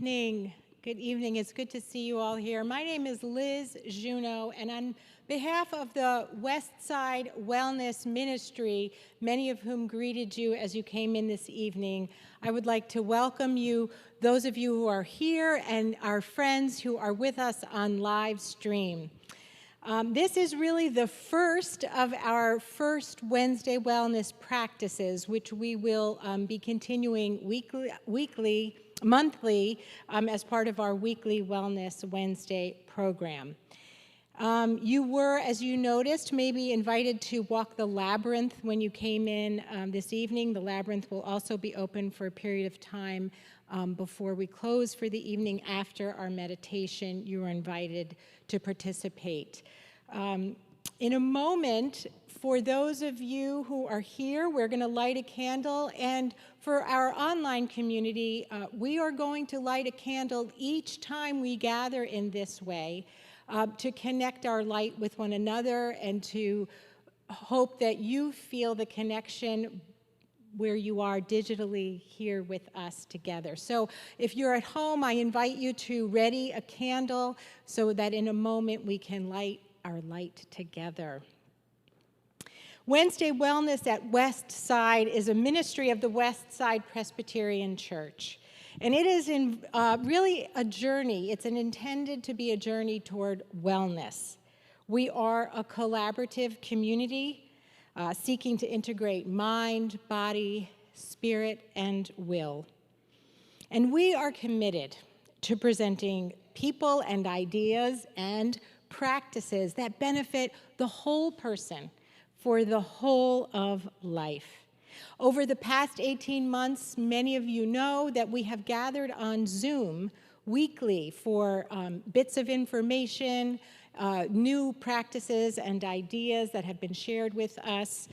evening. Good evening. It's good to see you all here. My name is Liz Juneau, and on behalf of the West Side Wellness Ministry, many of whom greeted you as you came in this evening, I would like to welcome you, those of you who are here and our friends who are with us on live stream. This is really the first of our first Wednesday wellness practices, which we will be continuing monthly as part of our weekly Wellness Wednesday program. You were, as you noticed, maybe invited to walk the labyrinth when you came in this evening. The labyrinth will also be open for a period of time before we close for the evening. After our meditation, you are invited to participate. In a moment, for those of you who are here, we're going to light a candle, and for our online community, we are going to light a candle each time we gather in this way to connect our light with one another and to hope that you feel the connection where you are digitally here with us together. So if you're at home, I invite you to ready a candle so that in a moment we can light our light together. Wednesday Wellness at West Side is a ministry of the West Side Presbyterian Church. And it is really a journey. It's intended to be a journey toward wellness. We are a collaborative community seeking to integrate mind, body, spirit, and will. And we are committed to presenting people and ideas and practices that benefit the whole person for the whole of life. Over the past 18 months, many of you know that we have gathered on Zoom weekly for bits of information, new practices and ideas that have been shared with us.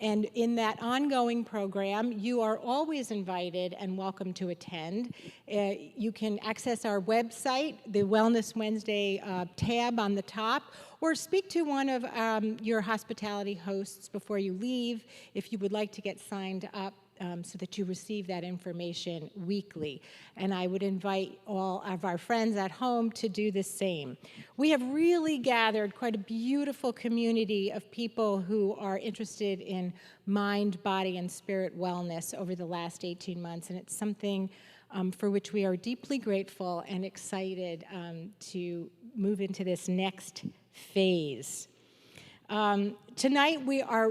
And in that ongoing program, you are always invited and welcome to attend. You can access our website, the Wellness Wednesday tab on the top, or speak to one of your hospitality hosts before you leave if you would like to get signed up so that you receive that information weekly. And I would invite all of our friends at home to do the same. We have really gathered quite a beautiful community of people who are interested in mind, body, and spirit wellness over the last 18 months, and it's something for which we are deeply grateful and excited to move into this next phase. Tonight we are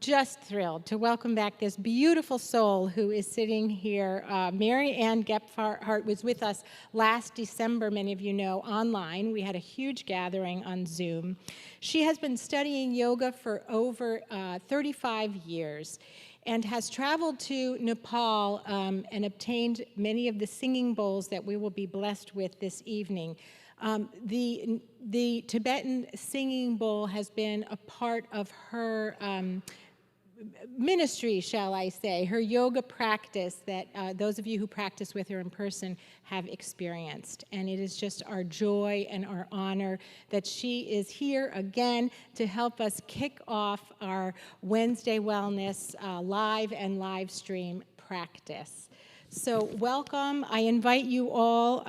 just thrilled to welcome back this beautiful soul who is sitting here. Mary Ann Gebhardt was with us last December, many of you know, online. We had a huge gathering on Zoom. She has been studying yoga for over 35 years and has traveled to Nepal and obtained many of the singing bowls that we will be blessed with this evening. The Tibetan singing bowl has been a part of her ministry, shall I say, her yoga practice that those of you who practice with her in person have experienced. And it is just our joy and our honor that she is here again to help us kick off our Wednesday Wellness live and live stream practice. So welcome. I invite you all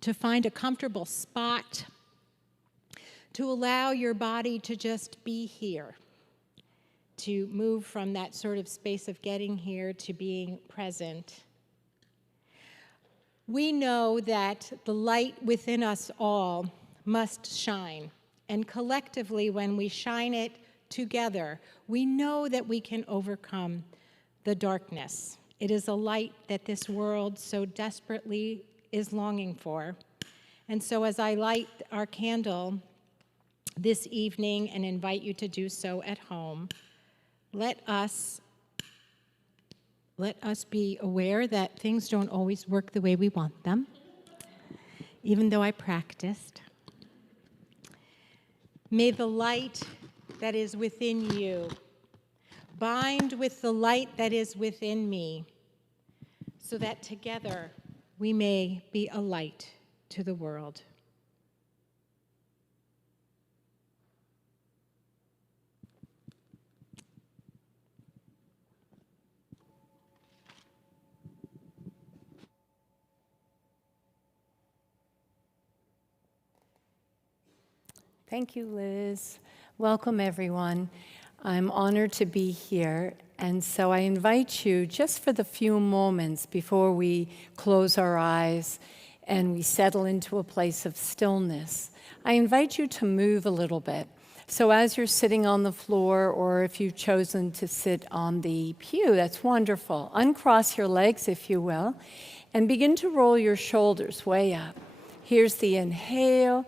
to find a comfortable spot, to allow your body to just be here, to move from that sort of space of getting here to being present. We know that the light within us all must shine, and collectively, when we shine it together, we know that we can overcome the darkness. It is a light that this world so desperately is longing for. And so as I light our candle this evening and invite you to do so at home, let us be aware that things don't always work the way we want them, even though I practiced. May the light that is within you bind with the light that is within me, so that together we may be a light to the world. Thank you, Liz. Welcome, everyone. I'm honored to be here, and so I invite you, just for the few moments before we close our eyes and we settle into a place of stillness, I invite you to move a little bit. So as you're sitting on the floor, or if you've chosen to sit on the pew, that's wonderful. Uncross your legs, if you will, and begin to roll your shoulders way up. Here's the inhale.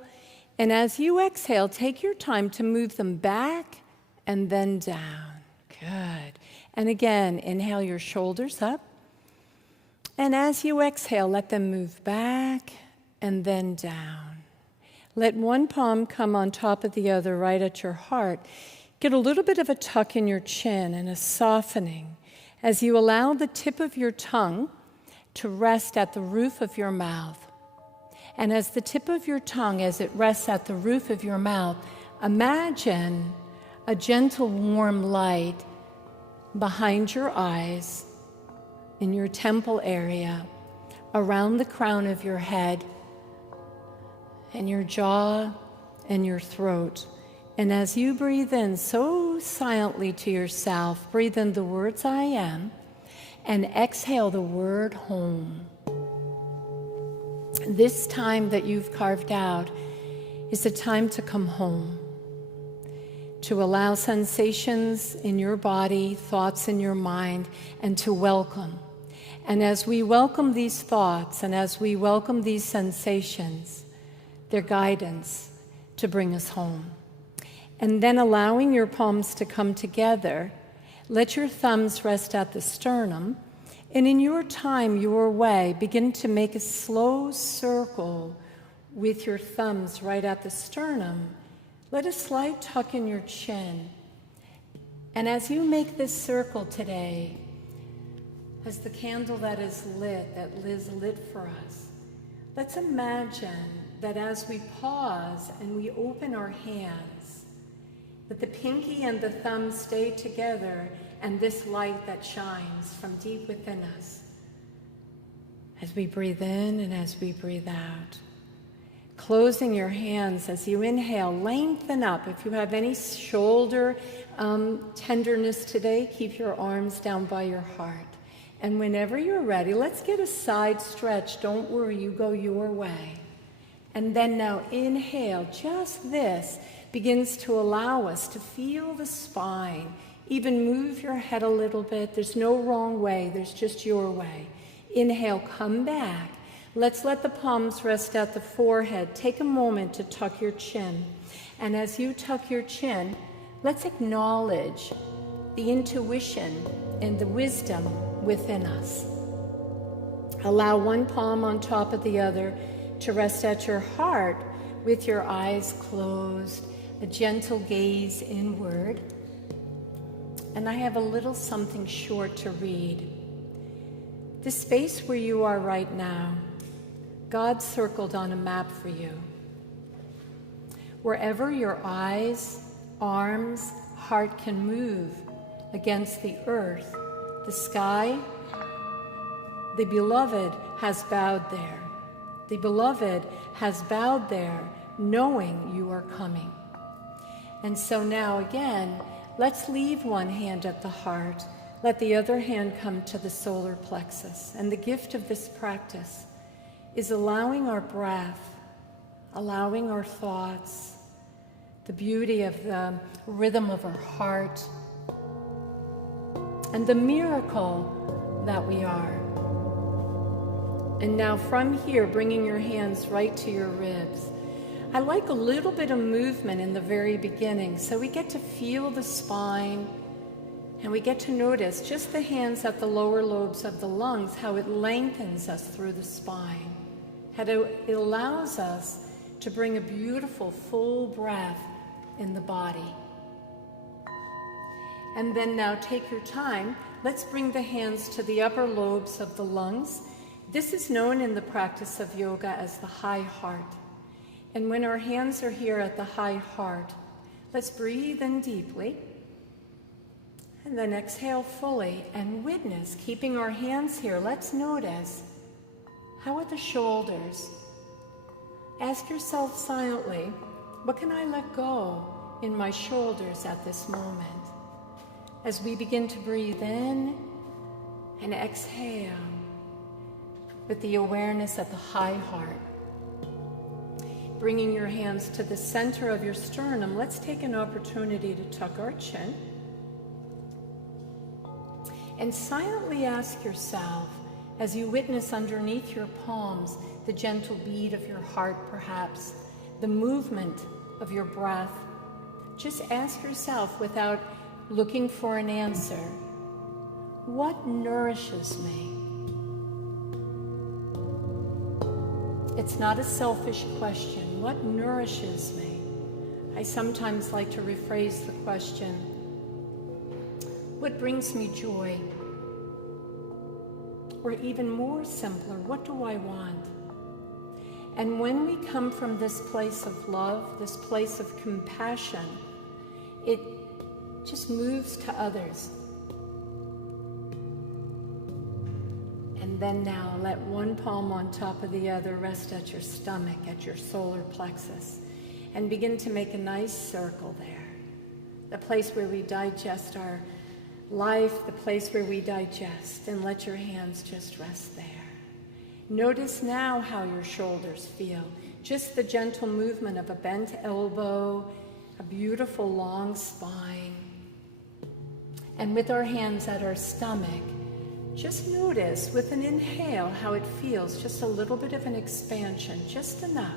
And as you exhale, take your time to move them back and then down. Good. And again, inhale your shoulders up. And as you exhale, let them move back and then down. Let one palm come on top of the other right at your heart. Get a little bit of a tuck in your chin and a softening as you allow the tip of your tongue to rest at the roof of your mouth. And as the tip of your tongue, as it rests at the roof of your mouth, imagine a gentle, warm light behind your eyes, in your temple area, around the crown of your head, and your jaw and your throat. And as you breathe in so silently to yourself, breathe in the words I am, and exhale the word home. This time that you've carved out is a time to come home, to allow sensations in your body, thoughts in your mind, and to welcome. And as we welcome these thoughts and as we welcome these sensations, their guidance to bring us home. And then allowing your palms to come together, let your thumbs rest at the sternum. And in your time, your way, begin to make a slow circle with your thumbs right at the sternum. Let a slight tuck in your chin. And as you make this circle today, as the candle that is lit, that Liz lit for us, let's imagine that as we pause and we open our hands, that the pinky and the thumb stay together, and this light that shines from deep within us as we breathe in and as we breathe out. Closing your hands as you inhale, lengthen up. If you have any shoulder tenderness today, keep your arms down by your heart. And whenever you're ready, let's get a side stretch. Don't worry, you go your way. And then now inhale, just this begins to allow us to feel the spine. Even move your head a little bit. There's no wrong way. There's just your way. Inhale, come back. Let's let the palms rest at the forehead. Take a moment to tuck your chin. And as you tuck your chin, let's acknowledge the intuition and the wisdom within us. Allow one palm on top of the other to rest at your heart with your eyes closed, a gentle gaze inward. And I have a little something short to read. The space where you are right now, God circled on a map for you. Wherever your eyes, arms, heart can move against the earth, the sky, the beloved has bowed there. The beloved has bowed there, knowing you are coming. And so now again, let's leave one hand at the heart. Let the other hand come to the solar plexus. And the gift of this practice is allowing our breath, allowing our thoughts, the beauty of the rhythm of our heart, and the miracle that we are. And now from here, bringing your hands right to your ribs. I like a little bit of movement in the very beginning, so we get to feel the spine, and we get to notice just the hands at the lower lobes of the lungs, how it lengthens us through the spine, how it allows us to bring a beautiful full breath in the body. And then now take your time. Let's bring the hands to the upper lobes of the lungs. This is known in the practice of yoga as the high heart. And when our hands are here at the high heart, let's breathe in deeply. And then exhale fully and witness, keeping our hands here. Let's notice, how are the shoulders? Ask yourself silently, What can I let go in my shoulders at this moment? As we begin to breathe in and exhale with the awareness at the high heart. Bringing your hands to the center of your sternum, let's take an opportunity to tuck our chin. And silently ask yourself, as you witness underneath your palms the gentle beat of your heart perhaps, the movement of your breath, just ask yourself without looking for an answer, what nourishes me? It's not a selfish question. What nourishes me? I sometimes like to rephrase the question, what brings me joy? Or even more simpler, what do I want? And when we come from this place of love, this place of compassion, it just moves to others. And then now let one palm on top of the other rest at your stomach, at your solar plexus, and begin to make a nice circle there. The place where we digest our life, the place where we digest, and let your hands just rest there. Notice now how your shoulders feel. Just the gentle movement of a bent elbow, a beautiful long spine. And with our hands at our stomach, just notice with an inhale how it feels, just a little bit of an expansion, just enough.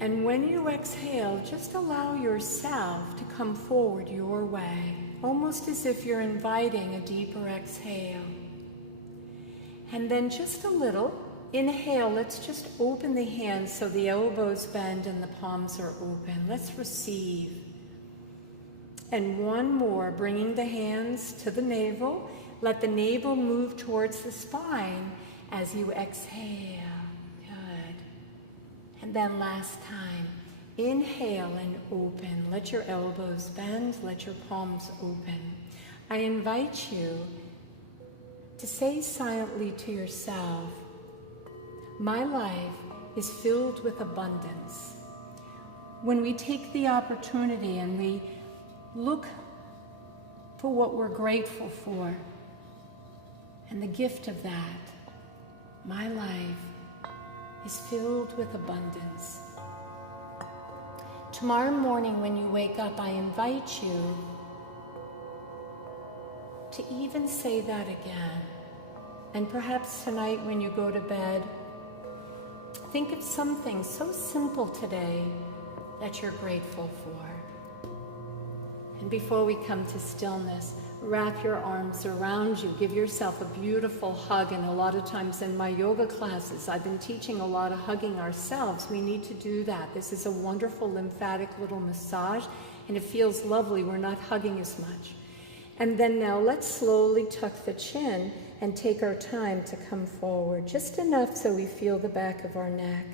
And when you exhale, just allow yourself to come forward your way, almost as if you're inviting a deeper exhale. And then just a little inhale, let's just open the hands so the elbows bend and the palms are open. Let's receive. And one more, bringing the hands to the navel. Let the navel move towards the spine as you exhale. Good. And then last time, inhale and open. Let your elbows bend, let your palms open. I invite you to say silently to yourself, my life is filled with abundance. When we take the opportunity and we look for what we're grateful for, and the gift of that, my life is filled with abundance. Tomorrow morning when you wake up, I invite you to even say that again. And perhaps tonight when you go to bed, think of something so simple today that you're grateful for. And before we come to stillness, wrap your arms around you. Give yourself a beautiful hug. And a lot of times in my yoga classes, I've been teaching a lot of hugging ourselves. We need to do that. This is a wonderful lymphatic little massage, and it feels lovely. We're not hugging as much. And then now let's slowly tuck the chin and take our time to come forward, just enough so we feel the back of our neck.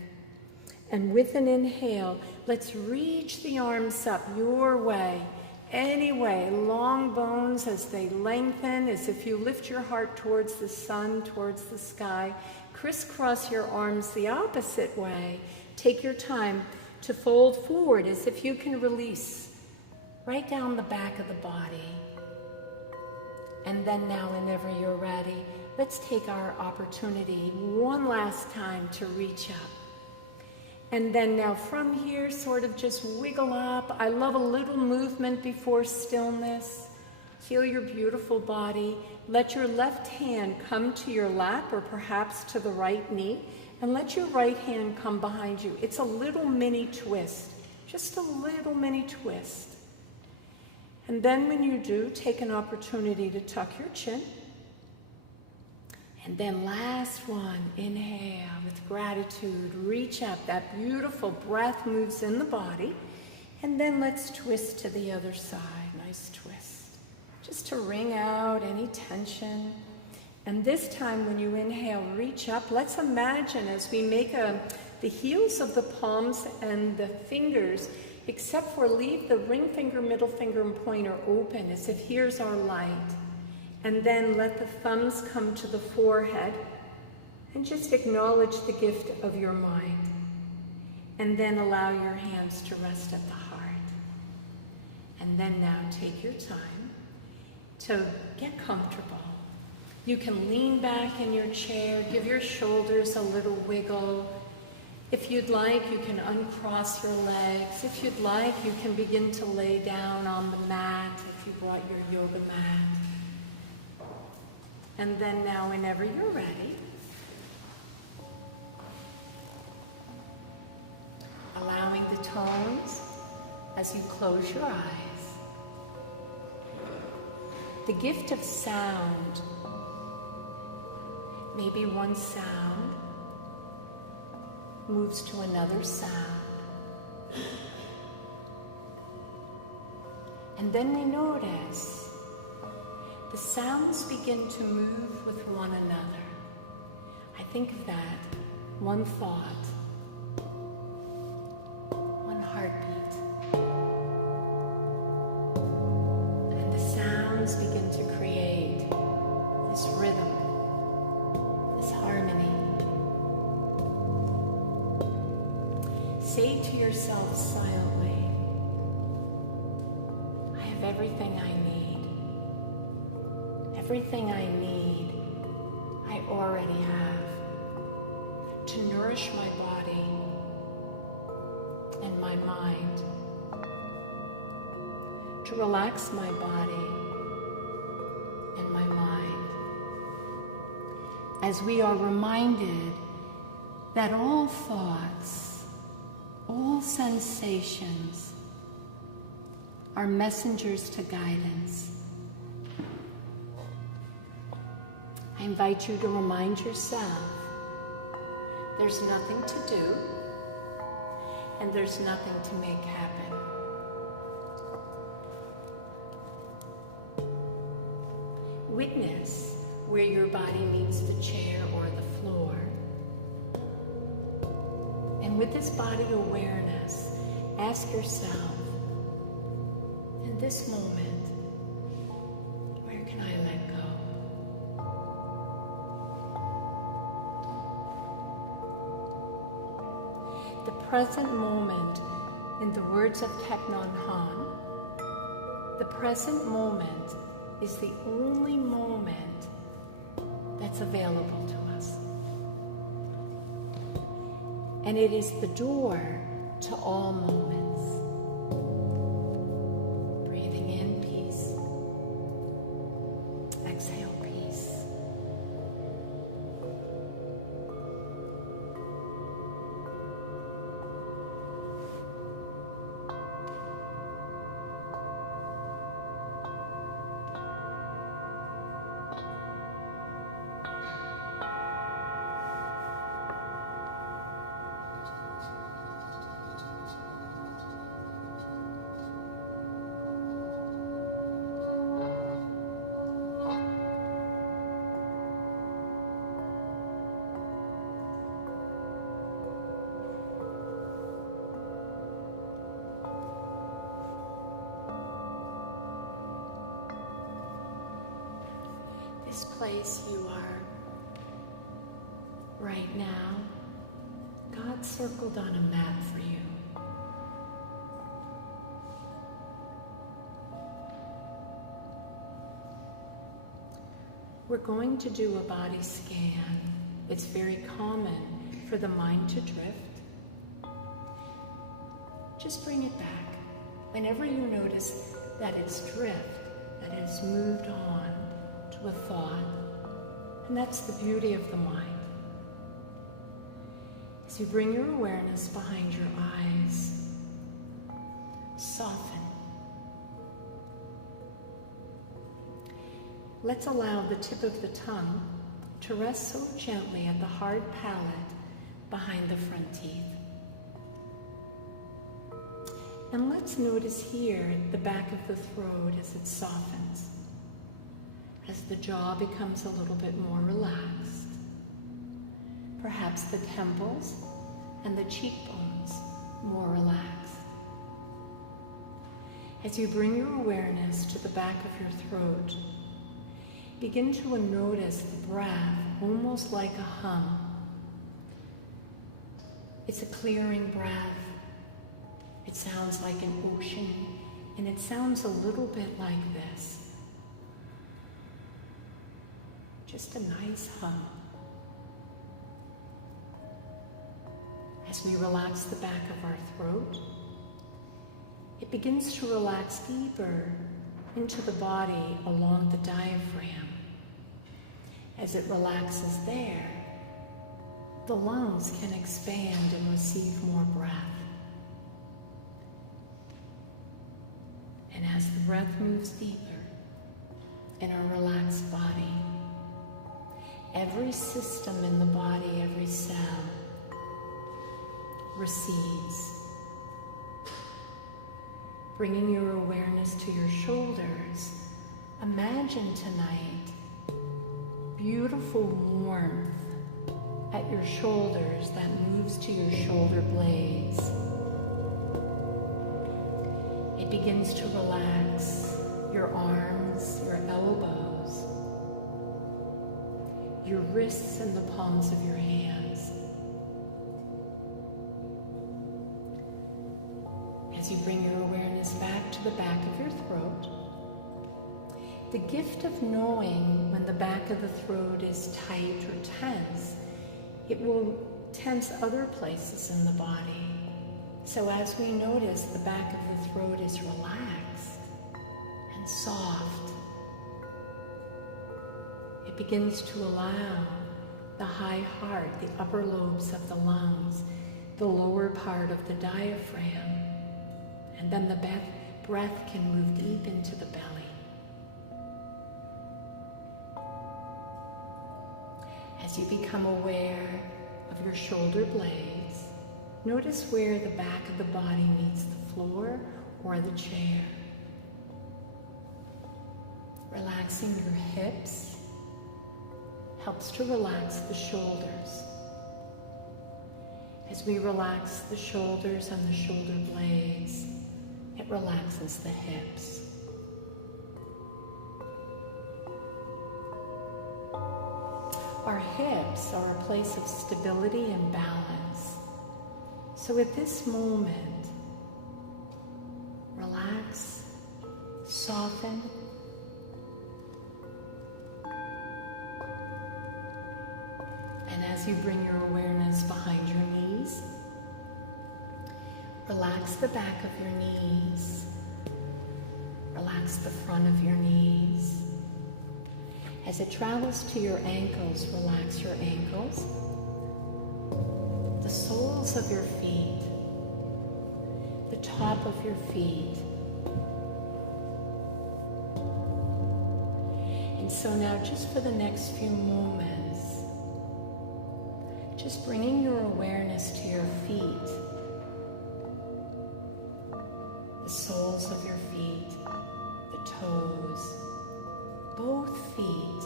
And with an inhale, let's reach the arms up your way. Anyway, long bones as they lengthen, as if you lift your heart towards the sun, towards the sky. Crisscross your arms the opposite way. Take your time to fold forward as if you can release right down the back of the body. And then now, whenever you're ready, let's take our opportunity one last time to reach up. And then now from here, sort of just wiggle up. I love a little movement before stillness. Feel your beautiful body. Let your left hand come to your lap or perhaps to the right knee, and let your right hand come behind you. It's a little mini twist, just a little mini twist. And then when you do, take an opportunity to tuck your chin. And then last one, inhale with gratitude, reach up. That beautiful breath moves in the body. And then let's twist to the other side, nice twist. Just to wring out any tension. And this time when you inhale, reach up. Let's imagine as we make the heels of the palms and the fingers, except for leave the ring finger, middle finger, and pointer open as if here's our light. And then let the thumbs come to the forehead and just acknowledge the gift of your mind. And then allow your hands to rest at the heart. And then now take your time to get comfortable. You can lean back in your chair, give your shoulders a little wiggle. If you'd like, you can uncross your legs. If you'd like, you can begin to lay down on the mat if you brought your yoga mat. And then now, whenever you're ready, allowing the tones as you close your eyes. The gift of sound. Maybe one sound moves to another sound. And then we notice the sounds begin to move with one another. I think of that one thought, one heartbeat. And the sounds begin to create this rhythm, this harmony. Say to yourself silently, I have everything I need. Everything I need, I already have to nourish my body and my mind, to relax my body and my mind, as we are reminded that all thoughts, all sensations are messengers to guidance. I invite you to remind yourself there's nothing to do and there's nothing to make happen. Witness where your body meets the chair or the floor. And with this body awareness, ask yourself, in this moment, where can I let go? The present moment, in the words of Thich Nhat Hanh, the present moment is the only moment that's available to us. And it is the door to all moments. Breathing in peace. Exhale peace. This place you are right now, God circled on a map for you. We're going to do a body scan. It's very common for the mind to drift. Just bring it back. Whenever you notice that it's drift, that it's moved on to a thought, and that's the beauty of the mind. As you bring your awareness behind your eyes, soften. Let's allow the tip of the tongue to rest so gently at the hard palate behind the front teeth. And let's notice here the back of the throat as it softens, as the jaw becomes a little bit more relaxed. Perhaps the temples and the cheekbones more relaxed. As you bring your awareness to the back of your throat, begin to notice the breath almost like a hum. It's a clearing breath. It sounds like an ocean, and it sounds a little bit like this. Just a nice hum. As we relax the back of our throat, it begins to relax deeper into the body along the diaphragm. As it relaxes there, the lungs can expand and receive more breath. And as the breath moves deeper in our relaxed body, every system in the body, every cell recedes. Bringing your awareness to your shoulders, imagine tonight beautiful warmth at your shoulders that moves to your shoulder blades. It begins to relax your arms, your elbows, your wrists and the palms of your hands. As you bring your awareness back to the back of your throat, the gift of knowing when the back of the throat is tight or tense, it will tense other places in the body. So as we notice the back of the throat is relaxed and soft, it begins to allow the high heart, the upper lobes of the lungs, the lower part of the diaphragm, and then the breath can move deep into the belly. As you become aware of your shoulder blades, notice where the back of the body meets the floor or the chair. Relaxing your hips helps to relax the shoulders. As we relax the shoulders and the shoulder blades, it relaxes the hips. Our hips are a place of stability and balance. So at this moment, relax, soften, and as you bring your awareness behind your knees, relax the back of your knees, relax the front of your knees. As it travels to your ankles, relax your ankles, the soles of your feet, the top of your feet. And so now, just for the next few moments, just bringing your awareness to your feet, the soles of your feet, the toes, both feet.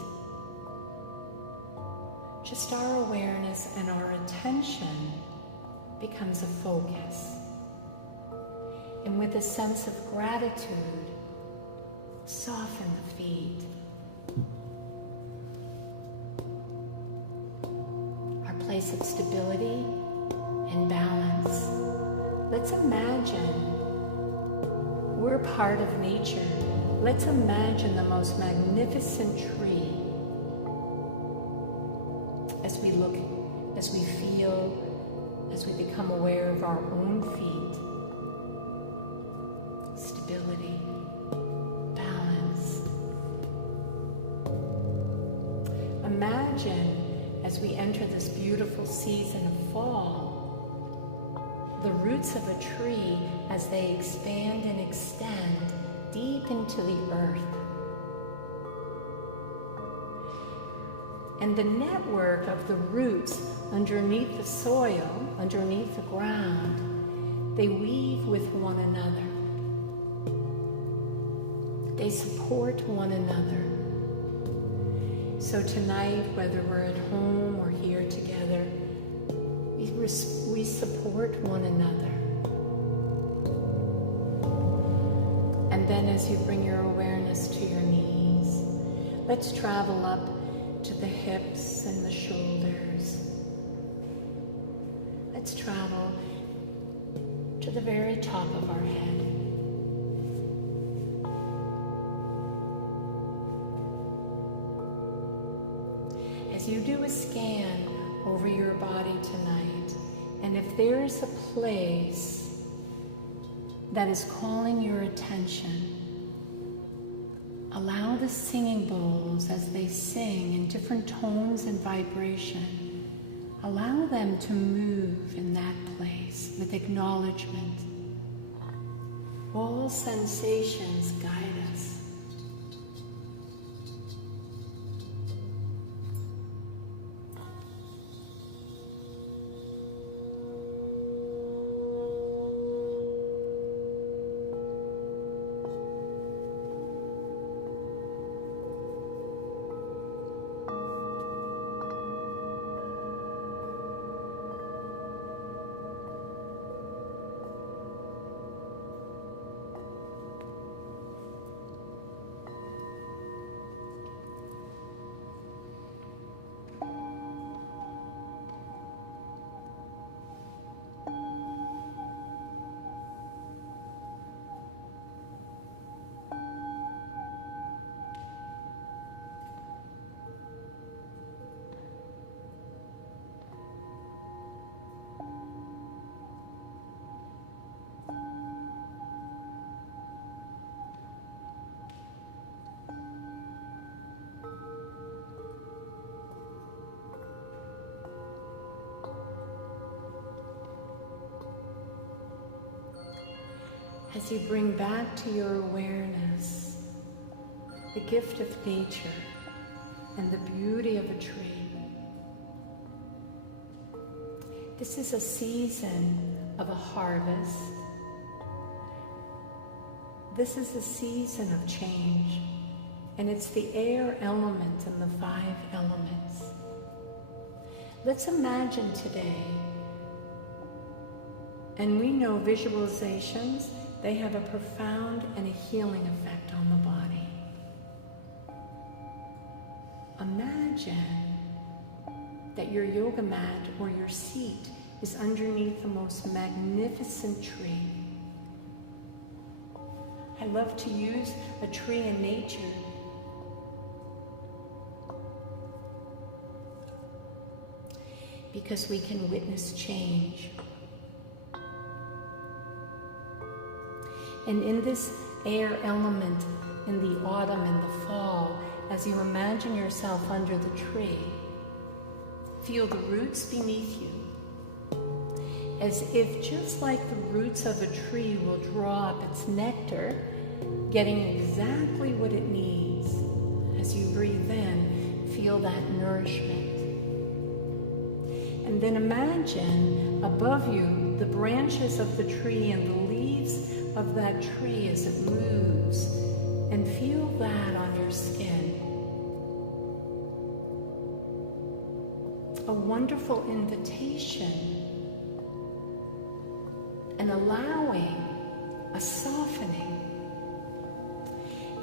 Just our awareness and our attention becomes a focus. And with a sense of gratitude, soften the feet. Our place of stability and balance. Let's imagine we're part of nature. Let's imagine the most magnificent tree. As we look, as we feel, as we become aware of our own feet, stability, balance. Imagine as we enter this beautiful season of fall, the roots of a tree as they expand and extend deep into the earth. And the network of the roots underneath the soil, underneath the ground, they weave with one another. They support one another. So tonight, whether we're at home or here together, we support one another. And then as you bring your awareness to your knees, let's travel up to the hips and the shoulders. let's travel to the very top of our head. As you do a scan over your body tonight, and if there is a place that is calling your attention, allow the singing bowls as they sing in different tones and vibration, allow them to move in that place with acknowledgement. All sensations guide us. As you bring back to your awareness the gift of nature and the beauty of a tree. This is a season of a harvest. This is a season of change, and it's the air element and the 5 elements. Let's imagine today, and we know visualizations, they have a profound and a healing effect on the body. Imagine that your yoga mat or your seat is underneath the most magnificent tree. I love to use a tree in nature because we can witness change. And in this air element, in the autumn and the fall, as you imagine yourself under the tree, feel the roots beneath you, as if just like the roots of a tree will draw up its nectar, getting exactly what it needs. As you breathe in, feel that nourishment. And then imagine above you the branches of the tree and the leaves of that tree as it moves, and feel that on your skin. A wonderful invitation, an allowing, a softening.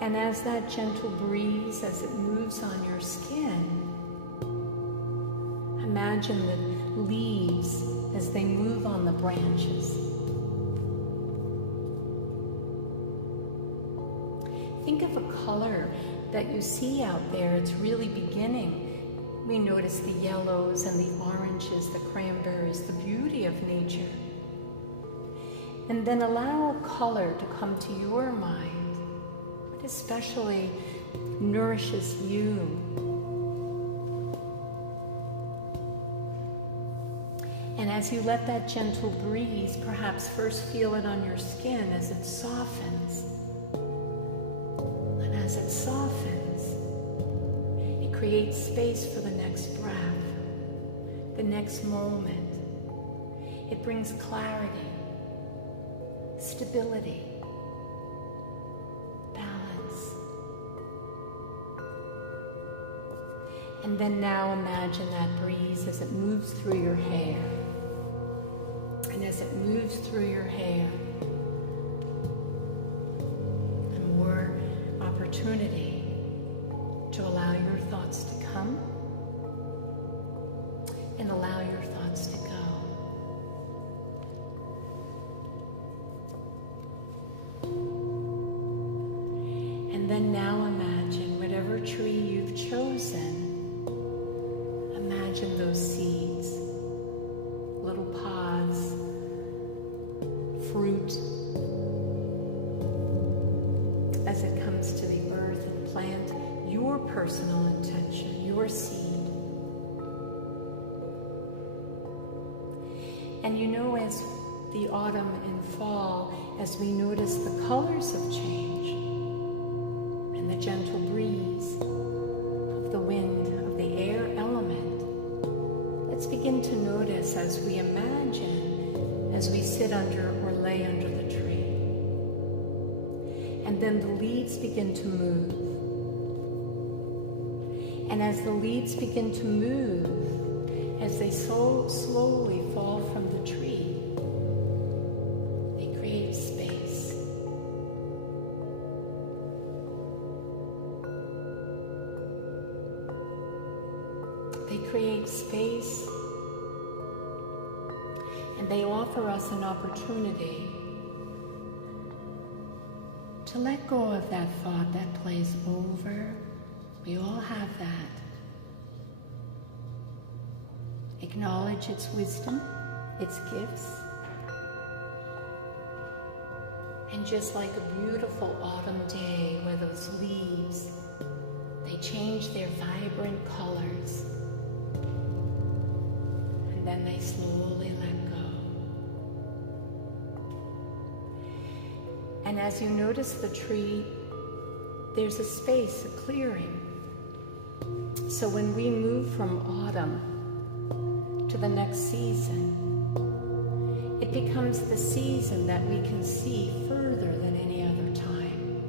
And as that gentle breeze, as it moves on your skin, imagine the leaves as they move on the branches. Think of a color that you see out there. It's really beginning. We notice the yellows and the oranges, the cranberries, the beauty of nature. And then allow a color to come to your mind. What especially nourishes you. And as you let that gentle breeze, perhaps first feel it on your skin as it softens. And as it softens, it creates space for the next breath, the next moment. It brings clarity, stability, balance. And then now imagine that breeze as it moves through your hair. And as it moves through your hair, and more opportunity to allow your thoughts to come and allow your thoughts to go. then now imagine whatever tree you've chosen, imagine those seeds, little pods, fruit, as it comes to the earth, and plant your personal intention, your seed. And you know, as the autumn and fall, as we notice the colors of change and the gentle breeze of the wind, of the air element, let's begin to notice as we imagine, as we sit under or lay under the tree. And then the leaves begin to move. And as the leaves begin to move, as they so slowly fall from the tree, they create space. They create space, and they offer us an opportunity to let go of that thought that plays over. We all have that. Acknowledge its wisdom, its gifts. And just like a beautiful autumn day where those leaves, they change their vibrant colors, and then they slowly let go. And as you notice the tree, there's a space, a clearing. So when we move from autumn to the next season, it becomes the season that we can see further than any other time.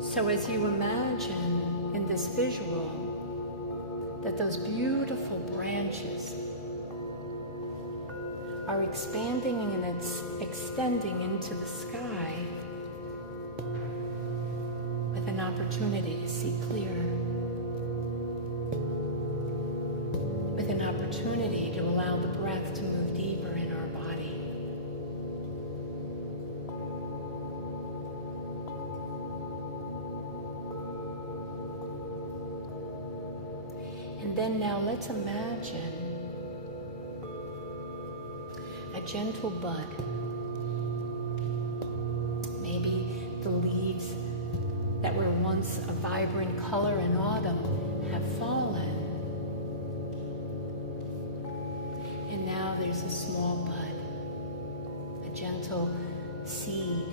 So as you imagine in this visual that those beautiful branches are expanding and it's extending into the sky with an opportunity to see clearer, with an opportunity to allow the breath to move deeper in our body. And then now let's imagine a gentle bud. Maybe the leaves that were once a vibrant color in autumn have fallen. And now there's a small bud, a gentle seed.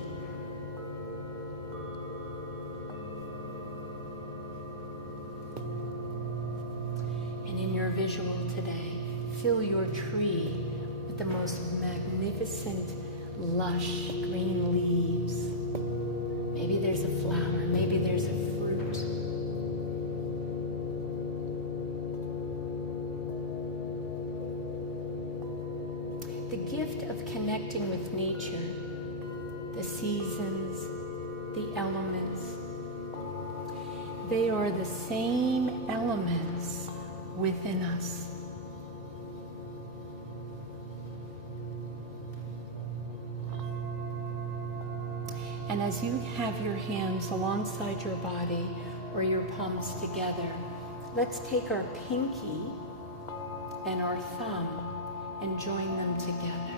And in your visual today, fill your tree with the most magnificent, lush green leaves. Maybe there's a flower, maybe there's a fruit. The gift of connecting with nature, the seasons, the elements, they are the same elements within us. And as you have your hands alongside your body or your palms together, let's take our pinky and our thumb and join them together.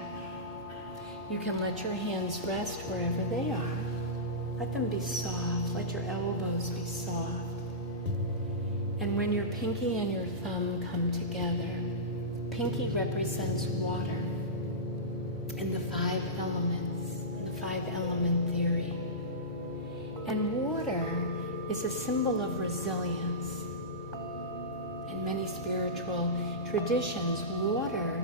You can let your hands rest wherever they are. Let them be soft. Let your elbows be soft. And when your pinky and your thumb come together, pinky represents water and the 5 elements, the 5-element theory. And water is a symbol of resilience. In many spiritual traditions, water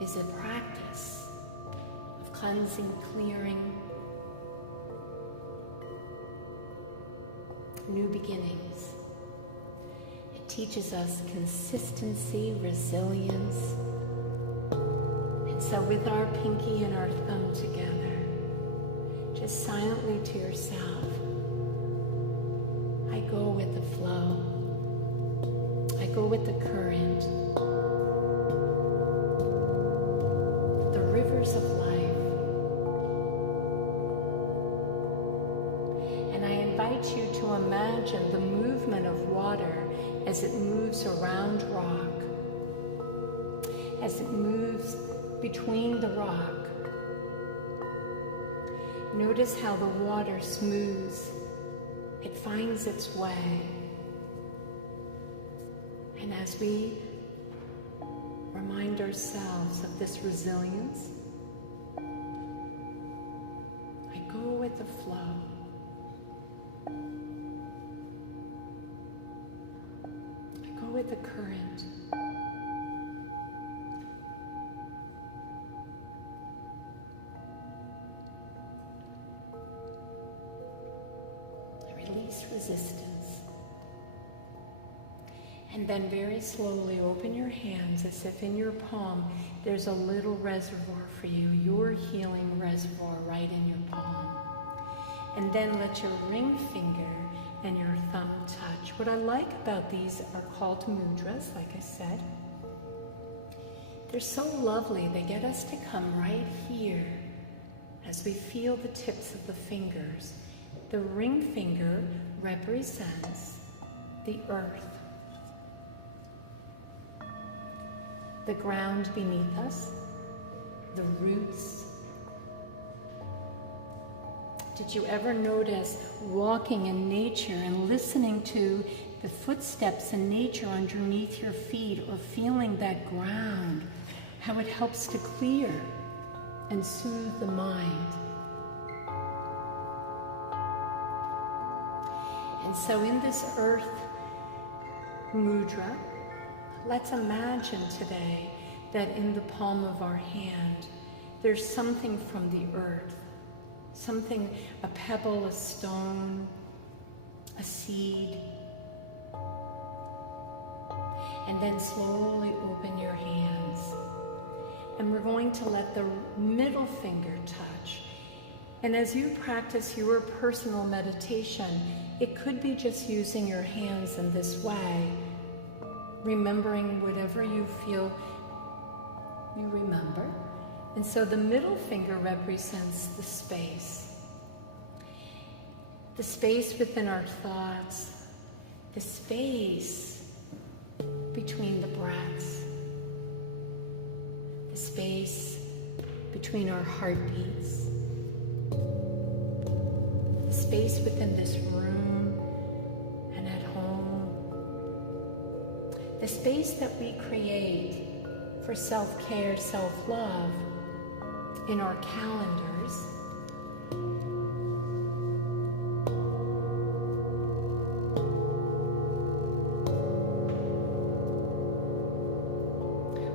is a practice of cleansing, clearing, new beginnings. It teaches us consistency, resilience. And so with our pinky and our thumb together, just silently to yourself, I go with the flow. I go with the current. The rivers of life. invite you to imagine the movement of water as it moves around rock, as it moves between the rock. Notice how the water smooths. It finds its way. And as we remind ourselves of this resilience, I go with the flow. I go with the current. I release resistance. And then very slowly open your hands as if in your palm there's a little reservoir for you, your healing reservoir right in your palm. And then let your ring finger and your thumb touch. What I like about these are called mudras, like I said. They're so lovely. They get us to come right here as we feel the tips of the fingers. The ring finger represents the earth, the ground beneath us, the roots. Did you ever notice walking in nature and listening to the footsteps in nature underneath your feet, or feeling that ground, how it helps to clear and soothe the mind? And so in this earth mudra, let's imagine today that in the palm of our hand, there's something from the earth, something, a pebble, a stone, a seed. And then slowly open your hands. And we're going to let the middle finger touch. And as you practice your personal meditation, it could be just using your hands in this way, remembering whatever you feel you remember. And so the middle finger represents the space within our thoughts, the space between the breaths, the space between our heartbeats, the space within this room and at home, the space that we create for self-care, self-love in our calendars.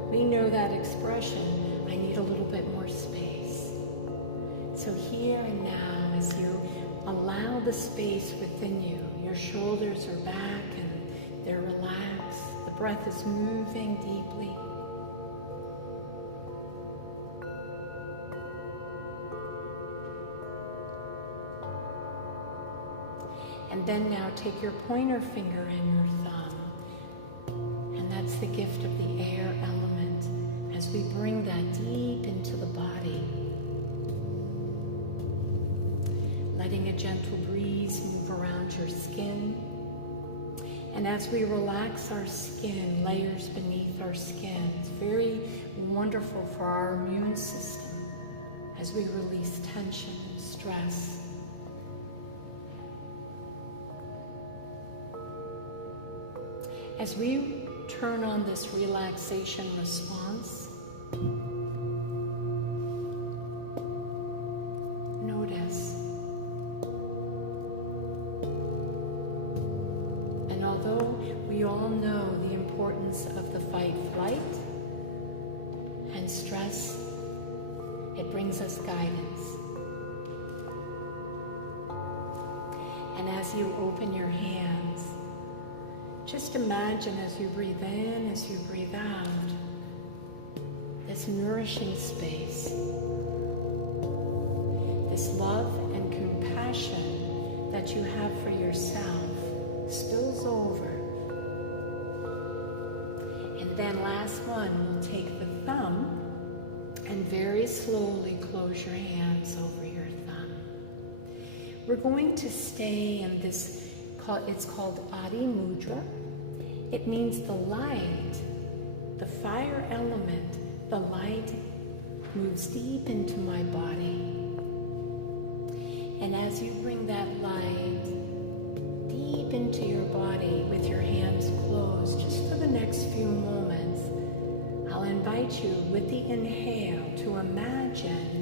We know that expression, I need a little bit more space. So here and now, as you allow the space within you, your shoulders are back and they're relaxed, the breath is moving deeply. And then now take your pointer finger and your thumb, and that's the gift of the air element as we bring that deep into the body. Letting a gentle breeze move around your skin. And as we relax our skin, layers beneath our skin, it's very wonderful for our immune system as we release tension and stress. As we turn on this relaxation response, notice. And although we all know the importance of the fight-flight and stress, it brings us guidance. And as you open your hands, just imagine as you breathe in, as you breathe out, this nourishing space, this love and compassion that you have for yourself spills over. And then last one, we'll take the thumb and very slowly close your hands over your thumb. We're going to stay in this, it's called Adi Mudra. It means the light, the fire element, the light moves deep into my body. And as you bring that light deep into your body with your hands closed, just for the next few moments, I'll invite you with the inhale to imagine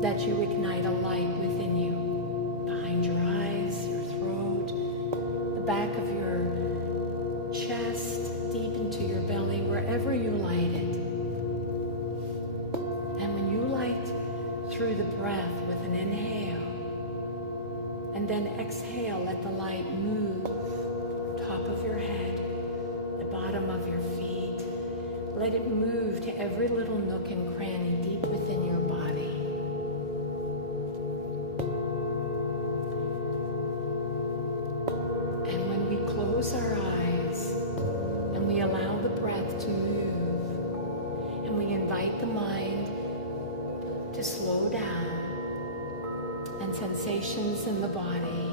that you ignite a light within you, behind your eyes, your throat, the back of your chest, deep into your belly, wherever you light it. And when you light through the breath with an inhale, and then exhale, let the light move, top of your head, the bottom of your feet. Let it move to every little nook and cranny deep within your body. And when we close our eyes and we allow the breath to move, and we invite the mind to slow down, and sensations in the body,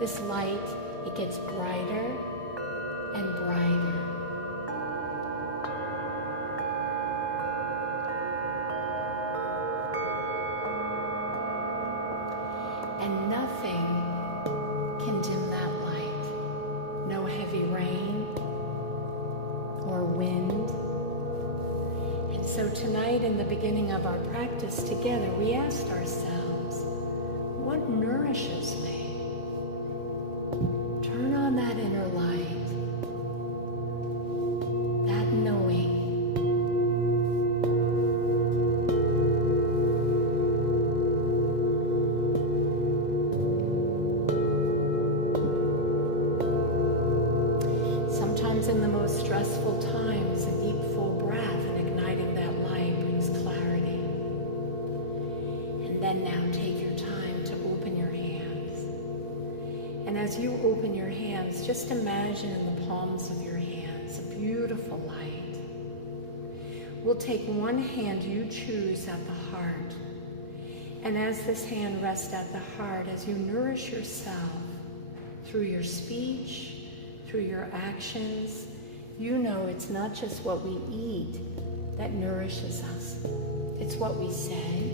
this light, it gets brighter and brighter. And nothing can dim that light. No heavy rain or wind. And so tonight, in the beginning of our practice together, we asked ourselves, what nourishes me? Turn on that inner light, that knowing. Sometimes in the most stressful times, a deep full breath and igniting that light brings clarity. And then now take your time to open your hands. And as you open your hands, just imagine in the palms of your hands a beautiful light. We'll take one hand you choose at the heart. And as this hand rests at the heart, as you nourish yourself through your speech, through your actions, you know it's not just what we eat that nourishes us. It's what we say.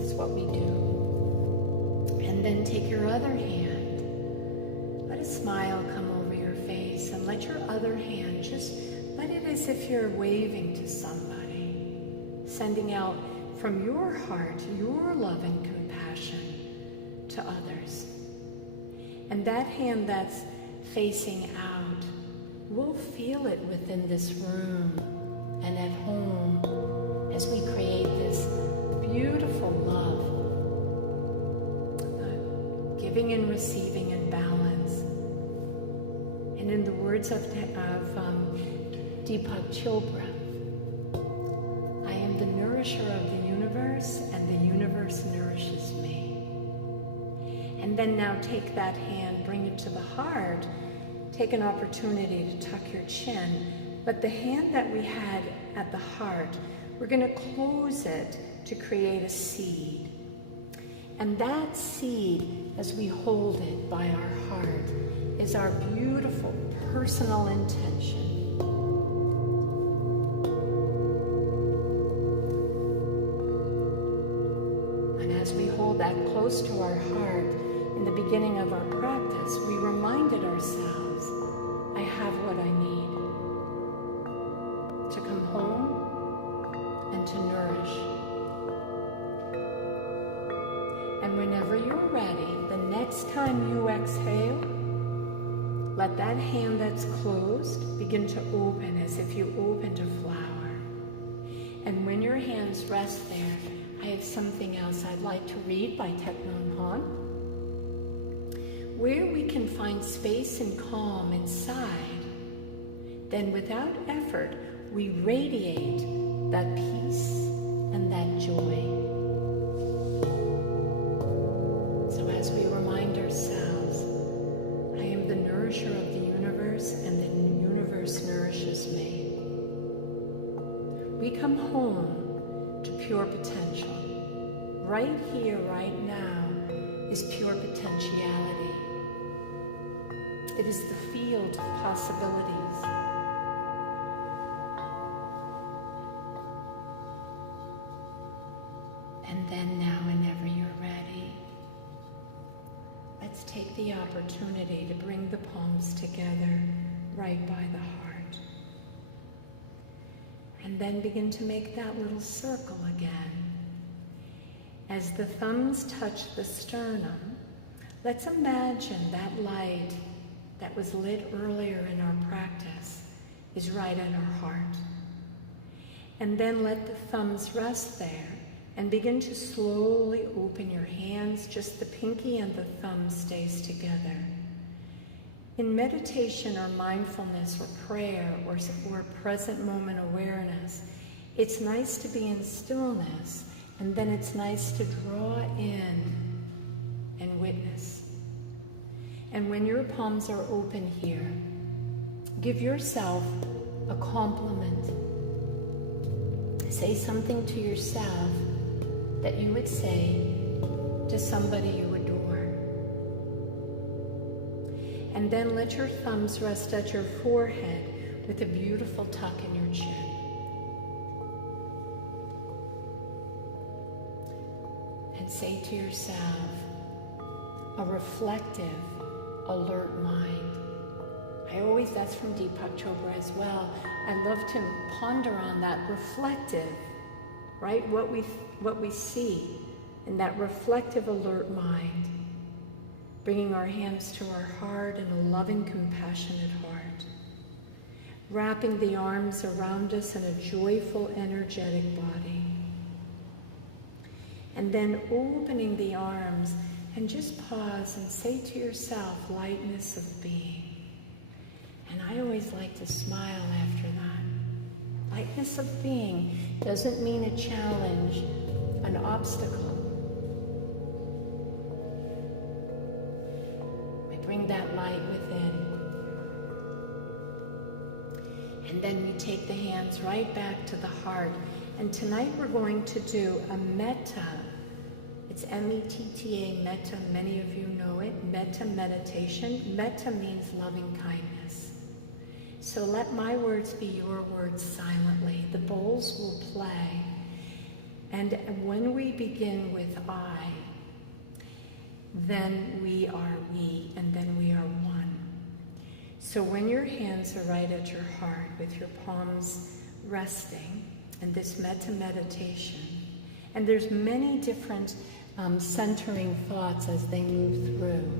It's what we do. And then take your other hand. Let a smile come over your face, and let your other hand, just let it as if you're waving to somebody, sending out from your heart your love and compassion to others. And that hand that's facing out, we'll feel it within this room and at home as we create this beautiful love, giving and receiving in balance. And in the words of Deepak Chopra, I am the nourisher of the universe, and the universe nourishes me. And then now take that hand, bring it to the heart, take an opportunity to tuck your chin, but the hand that we had at the heart, we're going to close it to create a seed. And that seed, as we hold it by our heart, is our beautiful personal intention. And as we hold that close to our heart, in the beginning of our practice, we reminded ourselves, I have what I need to come home and to nourish. And whenever you're ready, the next time you exhale, let that hand that's closed begin to open as if you opened a flower. And when your hands rest there, I have something else I'd like to read by Thich Nhat Hanh. Where we can find space and calm inside, then without effort, we radiate that peace and that joy. So as we remind ourselves, I am the nourisher of the universe, and the universe nourishes me. We come home to pure potential. right here, right now, is pure potentiality. It is the field of possibilities. And then now, whenever you're ready, let's take the opportunity to bring the palms together right by the heart. And then begin to make that little circle again. As the thumbs touch the sternum, let's imagine that light that was lit earlier in our practice is right at our heart. And then let the thumbs rest there and begin to slowly open your hands. Just the pinky and the thumb stays together. In meditation or mindfulness or prayer or present moment awareness, it's nice to be in stillness, and then it's nice to draw in and witness. And when your palms are open here, give yourself a compliment. Say something to yourself that you would say to somebody you adore. And then let your thumbs rest at your forehead with a beautiful tuck in your chin. And say to yourself, a reflective, alert mind. That's from Deepak Chopra as well. I love to ponder on that reflective, right? What we see in that reflective, alert mind. Bringing our hands to our heart in a loving, compassionate heart. Wrapping the arms around us in a joyful, energetic body. And then opening the arms and just pause and say to yourself, lightness of being. And I always like to smile after that. Lightness of being doesn't mean a challenge, an obstacle. We bring that light within. And then we take the hands right back to the heart. And tonight we're going to do a metta. It's M-E-T-T-A, metta. Many of you know it. Metta meditation. Metta means loving kindness. So let my words be your words silently. The bowls will play. And when we begin with I, then we are we, and then we are one. So when your hands are right at your heart with your palms resting in this metta meditation, and there's many different centering thoughts as they move through.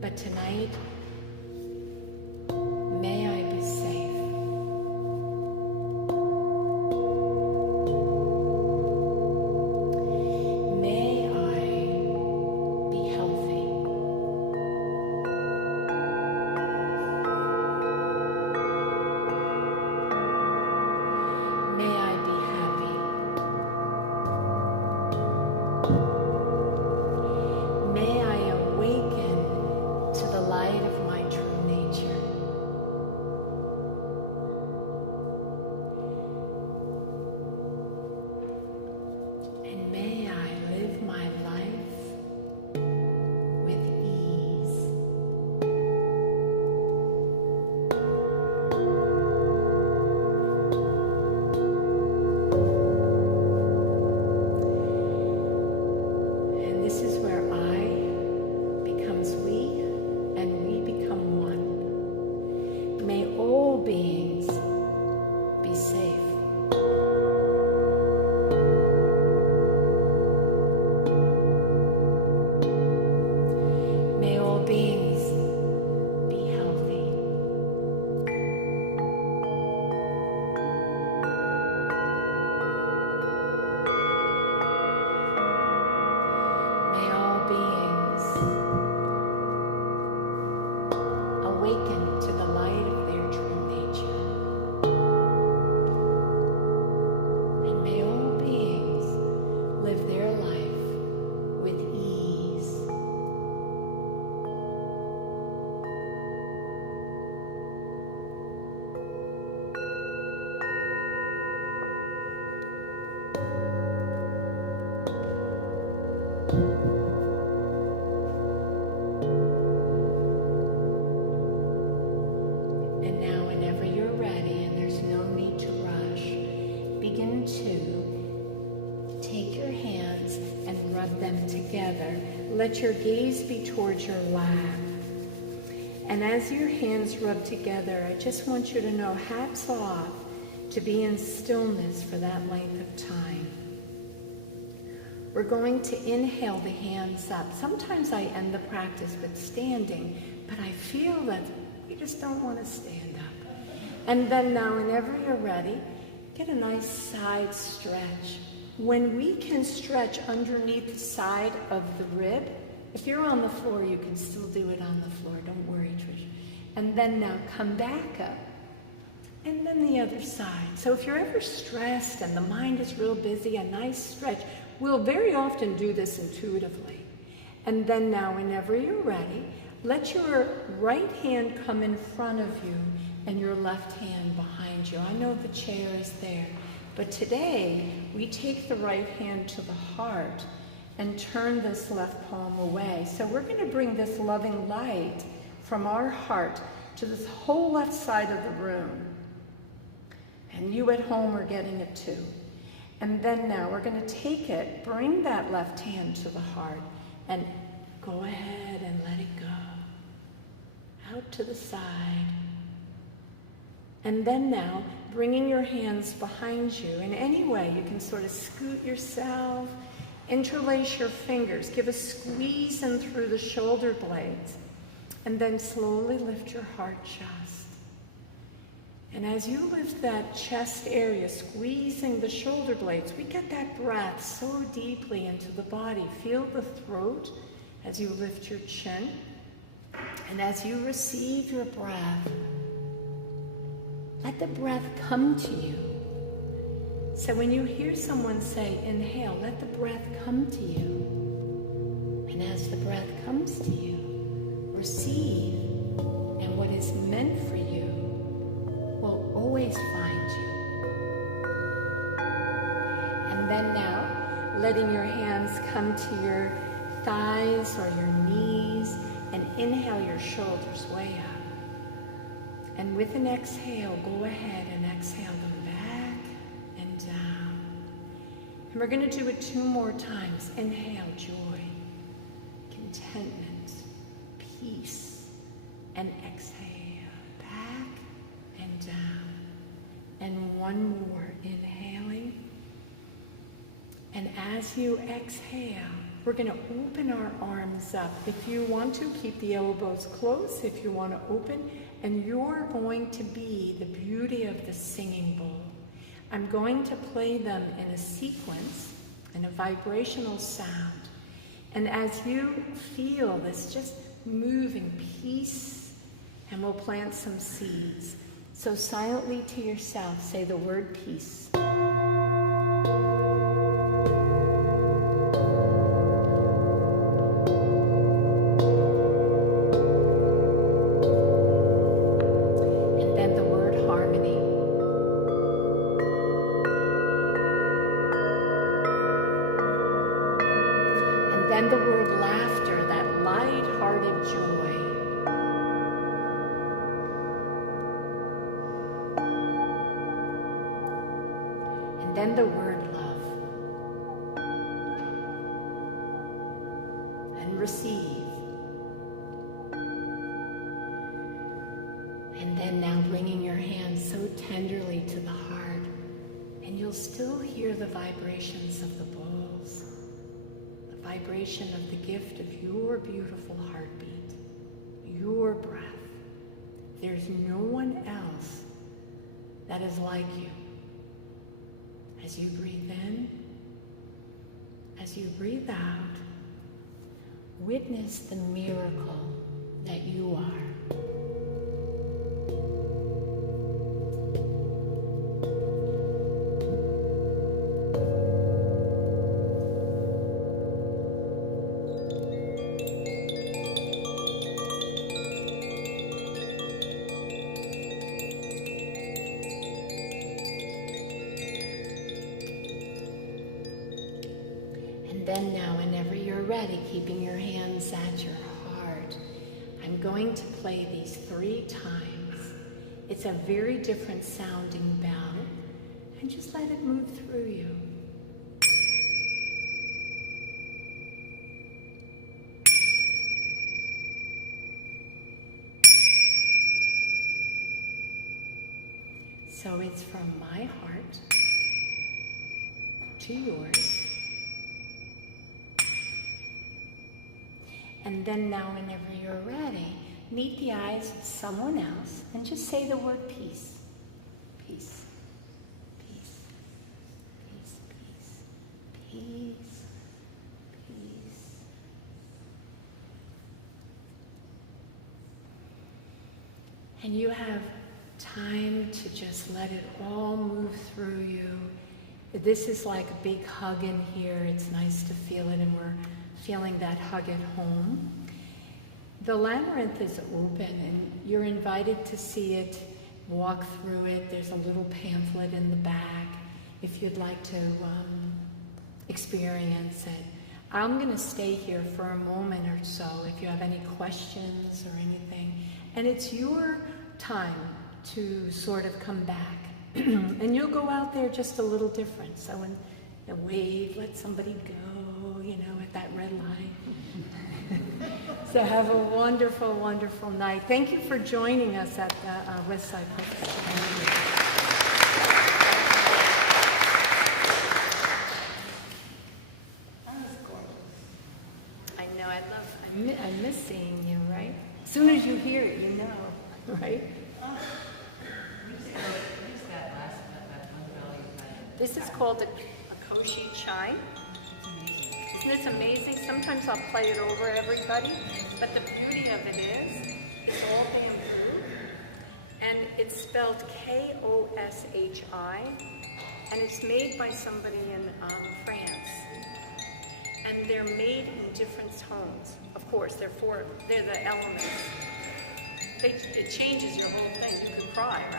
But tonight, may I be safe. May I be healthy. May I be happy. May I awaken to the light of my true nature. And now, whenever you're ready, and there's no need to rush, begin to take your hands and rub them together. Let your gaze be towards your lap. And as your hands rub together, I just want you to know, hats off to be in stillness for that length of time. We're going to inhale the hands up. Sometimes I end the practice with standing, but I feel that we just don't want to stand up. And then now, whenever you're ready, get a nice side stretch. When we can stretch underneath the side of the rib, if you're on the floor, you can still do it on the floor. Don't worry, Trish. And then now come back up. And then the other side. So if you're ever stressed and the mind is real busy, a nice stretch. We'll very often do this intuitively. And then now, whenever you're ready, let your right hand come in front of you and your left hand behind you. I know the chair is there, but today we take the right hand to the heart and turn this left palm away. So we're going to bring this loving light from our heart to this whole left side of the room. And you at home are getting it too. And then now we're going to take it, bring that left hand to the heart, and go ahead and let it go. Out to the side. And then now, bringing your hands behind you. In any way, you can sort of scoot yourself, interlace your fingers, give a squeeze in through the shoulder blades, and then slowly lift your heart chest. And as you lift that chest area, squeezing the shoulder blades, we get that breath so deeply into the body. Feel the throat as you lift your chin. And as you receive your breath, let the breath come to you. So when you hear someone say, inhale, let the breath come to you. And as the breath comes to you, receive, and what is meant for you will always find you. And then now, letting your hands come to your thighs or your knees, and inhale your shoulders way up. And with an exhale, go ahead and exhale them back and down. And we're going to do it 2 more times. Inhale, joy, contentment, peace, and exhale, back and down. And 1 more, inhaling. And as you exhale, we're going to open our arms up. If you want to, keep the elbows close. If you want to open, and you're going to be the beauty of the singing bowl. I'm going to play them in a sequence, in a vibrational sound. And as you feel this just moving peace, and we'll plant some seeds. So silently to yourself, say the word peace. Then the word laughter, that light-hearted joy. And then the word love. And receive. And then now bringing your hands so tenderly to the heart, and you'll still hear the vibrations of the bowls. Vibration of the gift of your beautiful heartbeat, your breath. There's no one else that is like you. As you breathe in, as you breathe out, witness the miracle that you are. then now, whenever you're ready, keeping your hands at your heart, I'm going to play these 3 times. It's a very different sounding bell, and just let it move through you. So it's from my heart to yours. And then now, whenever you're ready, meet the eyes of someone else and just say the word peace. Peace. Peace. Peace. Peace. Peace. Peace. And you have time to just let it all move through you. This is like a big hug in here. It's nice to feel it, and we're feeling that hug at home. The labyrinth is open, and you're invited to see it, walk through it. There's a little pamphlet in the back if you'd like to experience it. I'm going to stay here for a moment or so if you have any questions or anything. And it's your time to sort of come back. And you'll go out there just a little different. So when you wave, let somebody go, at that red light. So have a wonderful, wonderful night. Thank you for joining us at the West Side Presbyterian. That was gorgeous. I know, I miss seeing you, right? As soon as you hear it, right? This is called a Koshi Chime. Isn't this amazing? Sometimes I'll play it over everybody, but the beauty of it is, it's all bamboo, and it's spelled Koshi, and it's made by somebody in France. And they're made in different tones. Of course, they're the elements. It changes your whole thing. You could cry, right?